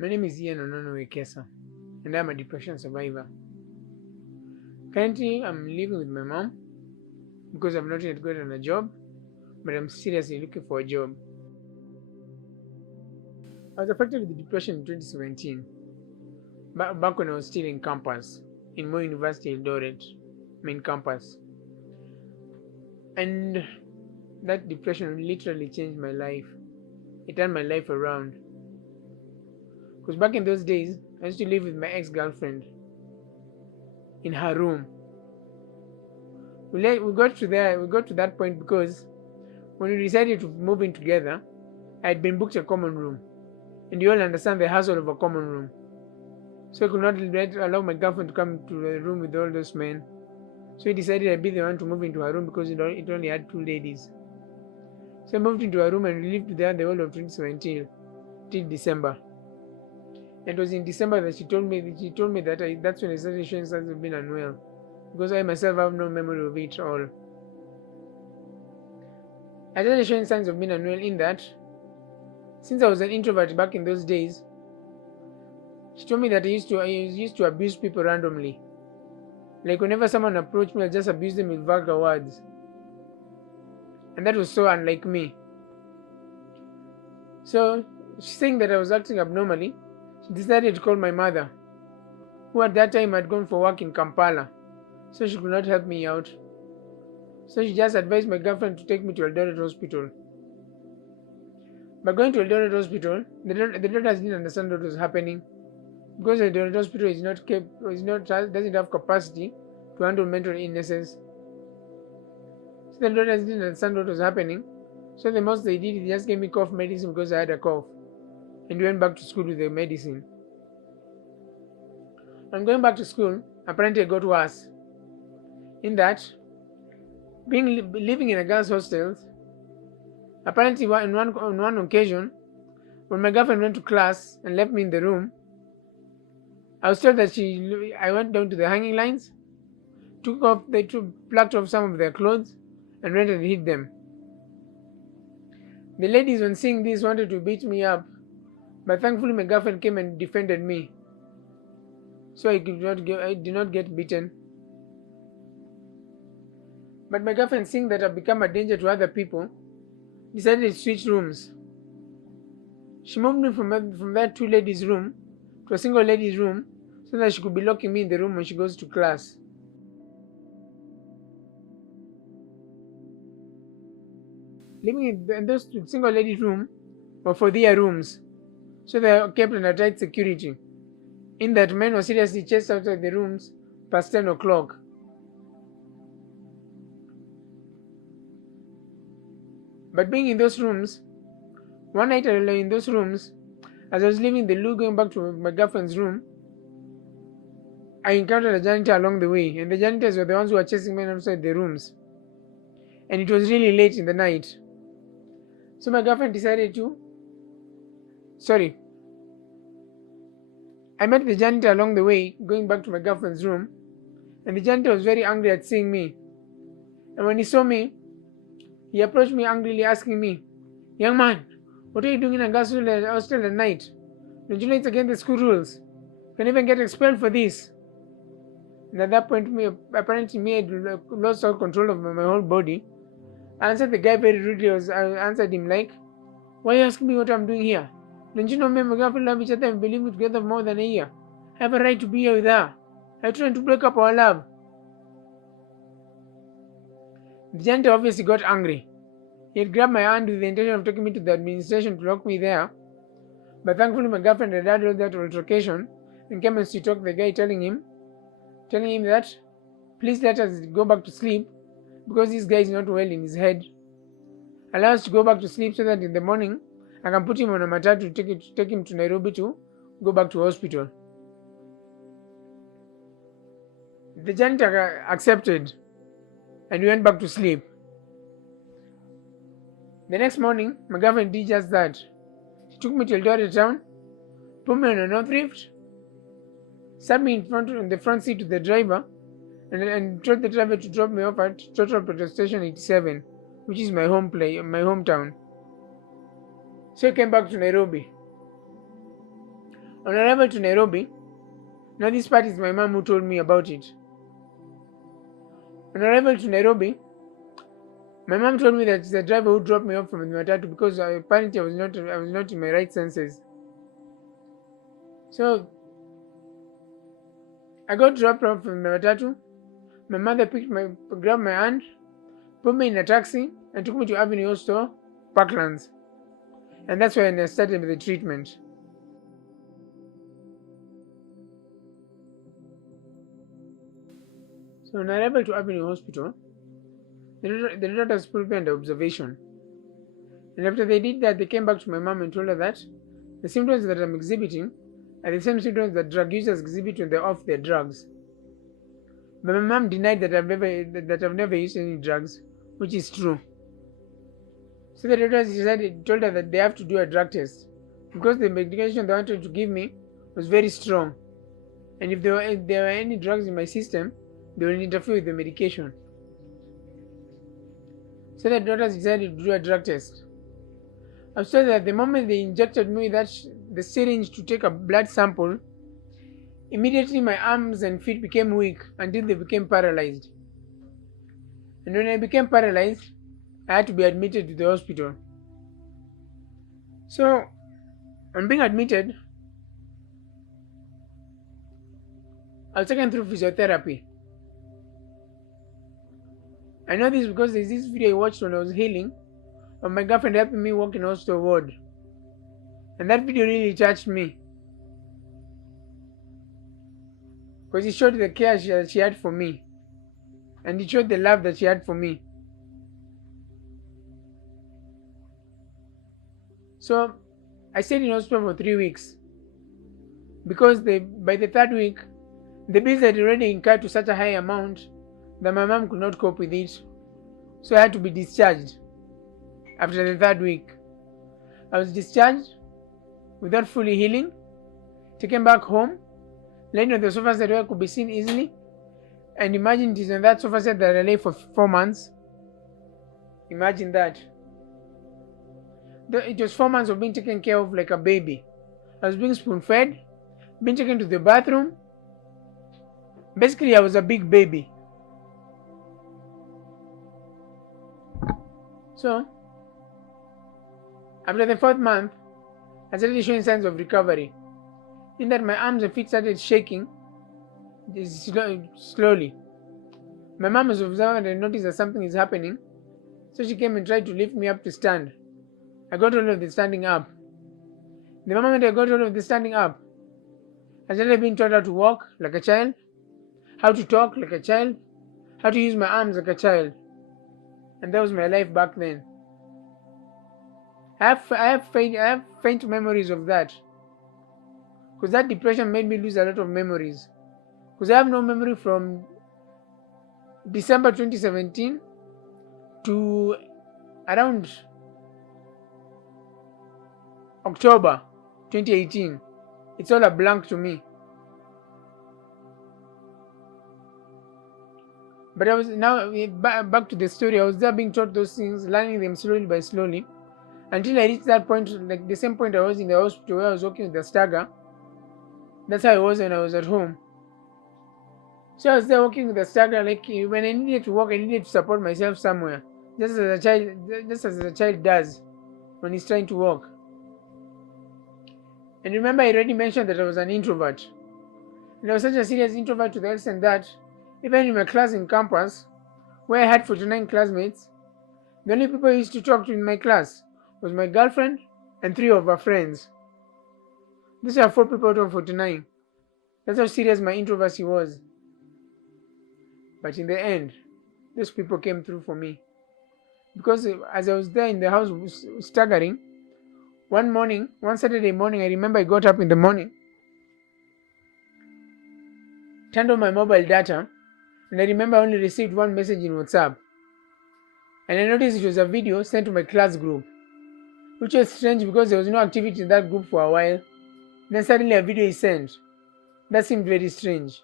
My name is Ian Wekesa, and I'm a depression survivor. Currently, I'm living with my mom because I've not yet gotten a job, but I'm seriously looking for a job. I was affected with depression in 2017, back when I was still in campus, in Mo University Eldoret, main campus. And that depression literally changed my life. It turned my life around. Because back in those days, I used to live with my ex-girlfriend in her room. We got to that point because when we decided to move in together, I had been booked a common room, and you all understand the hassle of a common room. So I could not allow my girlfriend to come to the room with all those men. So we decided I'd be the one to move into her room because it only had two ladies. So I moved into her room and we lived there the whole of 2017 till December. And it was in December that she told me that that's when I started showing signs of being unwell, because I myself have no memory of it all. I started showing signs of being unwell in that, since I was an introvert back in those days, she told me that I used to abuse people randomly. Like whenever someone approached me, I just abuse them with vulgar words. And that was so unlike me. So, seeing that I was acting abnormally, she decided to call my mother, who at that time had gone for work in Kampala, so she could not help me out. So she just advised my girlfriend to take me to Eldoret Hospital. By going to Eldoret Hospital, the doctors didn't understand what was happening, because Eldoret Hospital doesn't have capacity to handle mental illnesses. So the doctors didn't understand what was happening. So the most they did is just gave me cough medicine because I had a cough, and went back to school with the medicine. On going back to school, apparently I got worse. In that, living in a girls' hostel, apparently on one occasion, when my girlfriend went to class and left me in the room, I was told that I went down to the hanging lines, plucked off some of their clothes, and went and hid them. The ladies, when seeing this, wanted to beat me up, but thankfully my girlfriend came and defended me, so I did not get beaten. But my girlfriend, seeing that I've become a danger to other people, decided to switch rooms. She moved me from that two ladies' room to a single ladies' room so that she could be locking me in the room when she goes to class. Living in those single ladies' room were for their rooms, so they were kept under tight security. In that, men were seriously chased outside the rooms past 10 o'clock. But being in those rooms, one night I lay in those rooms, as I was leaving the loo going back to my girlfriend's room, I encountered a janitor along the way, and the janitors were the ones who were chasing men outside the rooms. And it was really late in the night. So my girlfriend decided to. Sorry. I met the janitor along the way, going back to my girlfriend's room, and the janitor was very angry at seeing me. And when he saw me, he approached me angrily, asking me, "Young man, what are you doing in a girls' hostel at night? Don't you know it's against the school rules? You can even get expelled for this." And at that point, apparently I had lost all control of my whole body. I answered the guy very rudely. I answered him like, "Why are you asking me what I'm doing here? Don't you know me and my girlfriend love each other and been living together for more than a year? I have a right to be here with her. I'm trying to break up our love." The janitor obviously got angry. He had grabbed my hand with the intention of taking me to the administration to lock me there. But thankfully my girlfriend had heard all that altercation and came and she talked to the guy, telling him that please let us go back to sleep because this guy is not well in his head. Allow us to go back to sleep so that in the morning I can put him on a matatu to take him to Nairobi to go back to hospital. The janitor accepted and we went back to sleep. The next morning, my girlfriend did just that. She took me to Eldoret town, put me on a North Rift, sat me in the front seat to the driver, and told the driver to drop me off at Total Petrol Station 87, which is my hometown. So I came back to Nairobi. On arrival to Nairobi, now this part is my mom who told me about it. On arrival to Nairobi, my mom told me that it's the driver who dropped me off from the matatu because apparently I was not in my right senses. So I got dropped off from the matatu. My mother grabbed my hand, put me in a taxi, and took me to Avenue Store, Parklands. And that's when I started with the treatment. So on arrival to Avenue Hospital, the doctors put me under observation. And after they did that, they came back to my mom and told her that the symptoms that I'm exhibiting are the same symptoms that drug users exhibit when they're off their drugs. But my mom denied that I've never used any drugs, which is true. So the doctors told her that they have to do a drug test because the medication they wanted to give me was very strong, and if there were any drugs in my system, they will interfere with the medication. So the doctors decided to do a drug test. I was told that the moment they injected me with the syringe to take a blood sample, immediately my arms and feet became weak until they became paralyzed. And when I became paralyzed, I had to be admitted to the hospital. So, on being admitted, I was taken through physiotherapy. I know this because there's this video I watched when I was healing of my girlfriend helping me walk in a hospital ward. And that video really touched me. Because it showed the care she had for me. And it showed the love that she had for me. So I stayed in hospital for 3 weeks. Because by the third week, the bills had already incurred to such a high amount that my mom could not cope with it. So I had to be discharged after the third week. I was discharged without fully healing, taken back home, laying on the sofa set where I could be seen easily, and imagine it is on that sofa set that I lay for 4 months. Imagine that. It was 4 months of being taken care of like a baby. I was being spoon-fed, being taken to the bathroom. Basically, I was a big baby. So, after the 4th month, I started showing signs of recovery. In that my arms and feet started shaking slowly. My mom was observant and noticed that something is happening, so she came and tried to lift me up to stand. I got hold of the standing up. The moment I got hold of the standing up, I started being taught how to walk like a child, how to talk like a child, how to use my arms like a child. And that was my life back then. I have faint memories of that. Because that depression made me lose a lot of memories. Because I have no memory from December 2017 to around October 2018. It's all a blank to me. But I was now back to the story. I was there being taught those things, learning them slowly by slowly, until I reached that point, like the same point I was in the hospital where I was working with the stagger. That's how I was when I was at home. So I was there working with the stagger. Like when I needed to work, I needed to support myself somewhere, just as a child does when he's trying to walk. And remember, I already mentioned that I was an introvert. And I was such a serious introvert to the extent that even in my class in campus, where I had 49 classmates, the only people I used to talk to in my class was my girlfriend and 3 of her friends. These are 4 people out of 49. That's how serious my introversy was. But in the end, those people came through for me. Because as I was there in the house staggering, one Saturday morning, I remember I got up in the morning, turned on my mobile data, and I remember I only received one message in WhatsApp. And I noticed it was a video sent to my class group, which was strange because there was no activity in that group for a while. Then suddenly a video is sent. That seemed very strange.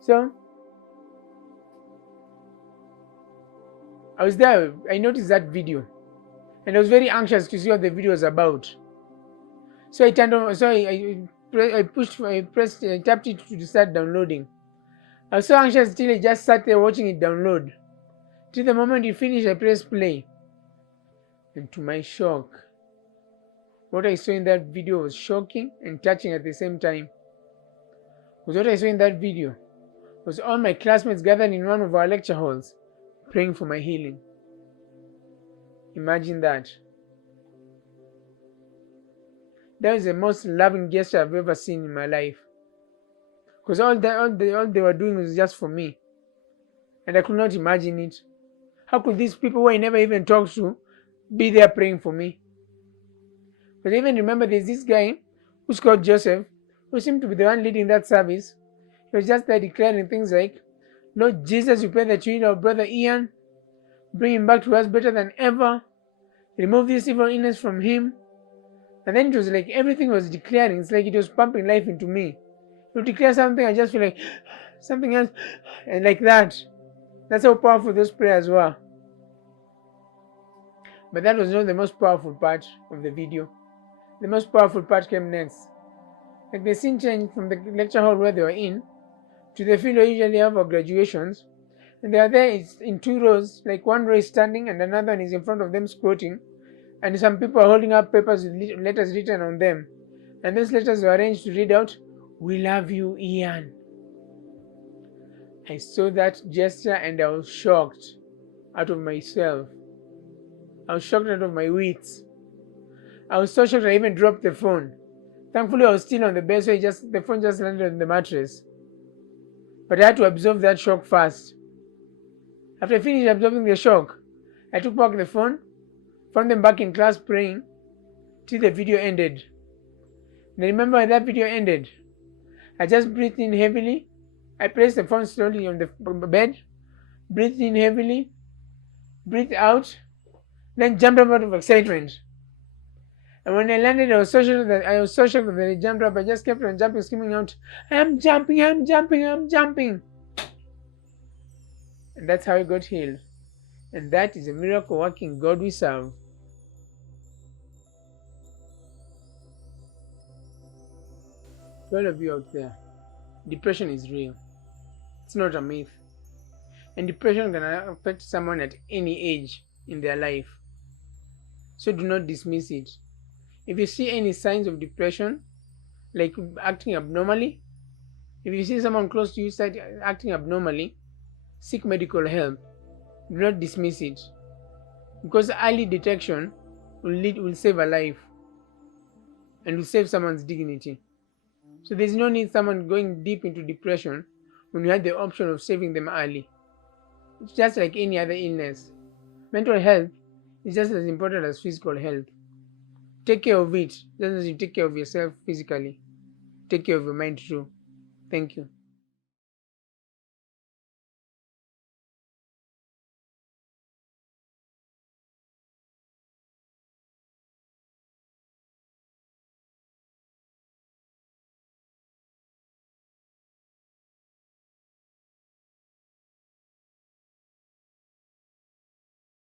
So, I was there, I noticed that video. and I was very anxious to see what the video was about. So I turned on. So I tapped it to start downloading. I was so anxious till I just sat there watching it download. Till the moment it finished, I pressed play. And to my shock, what I saw in that video was shocking and touching at the same time. Because what I saw in that video was all my classmates gathered in one of our lecture halls praying for my healing. Imagine that. That was the most loving gesture I've ever seen in my life. Because all they were doing was just for me. And I could not imagine it. How could these people who I never even talked to be there praying for me? But I even remember there's this guy who's called Joseph, who seemed to be the one leading that service. He was just there declaring things like, Lord Jesus, we pray that you heal our brother Ian, bring him back to us better than ever, remove this evil illness from him. And then it was like everything was declaring. It's like it was pumping life into me. You declare something, I just feel like something else, and like that. That's how powerful those prayers were. But that was not the most powerful part of the video. The most powerful part came next. Like the scene changed from the lecture hall where they were in to the field where we usually have our graduations. And they are there in two rows, like one row is standing and another one is in front of them squatting. And some people are holding up papers with letters written on them. And those letters were arranged to read out, "We love you, Ian." I saw that gesture and I was shocked out of myself. I was shocked out of my wits. I was so shocked I even dropped the phone. Thankfully, I was still on the bed, so the phone just landed on the mattress. But I had to absorb that shock first. After I finished absorbing the shock, I took back the phone, found them back in class praying till the video ended. And I remember when that video ended, I just breathed in heavily. I placed the phone slowly on the bed, breathed in heavily, breathed out, then jumped up out of excitement. And when I landed, I was so shocked that I jumped up. I just kept on jumping, screaming out, I'm jumping, I'm jumping, I'm jumping. And that's how I got healed. And that is a miracle working God we serve. To all of you out there, depression is real. It's not a myth. And depression can affect someone at any age in their life. So do not dismiss it. If you see any signs of depression, like acting abnormally, if you see someone close to you start acting abnormally, seek medical help. Do not dismiss it. Because early detection will save a life and will save someone's dignity. So there's no need someone going deep into depression when you have the option of saving them early. It's just like any other illness. Mental health is just as important as physical health. Take care of it, just as you take care of yourself physically. Take care of your mind too. Thank you.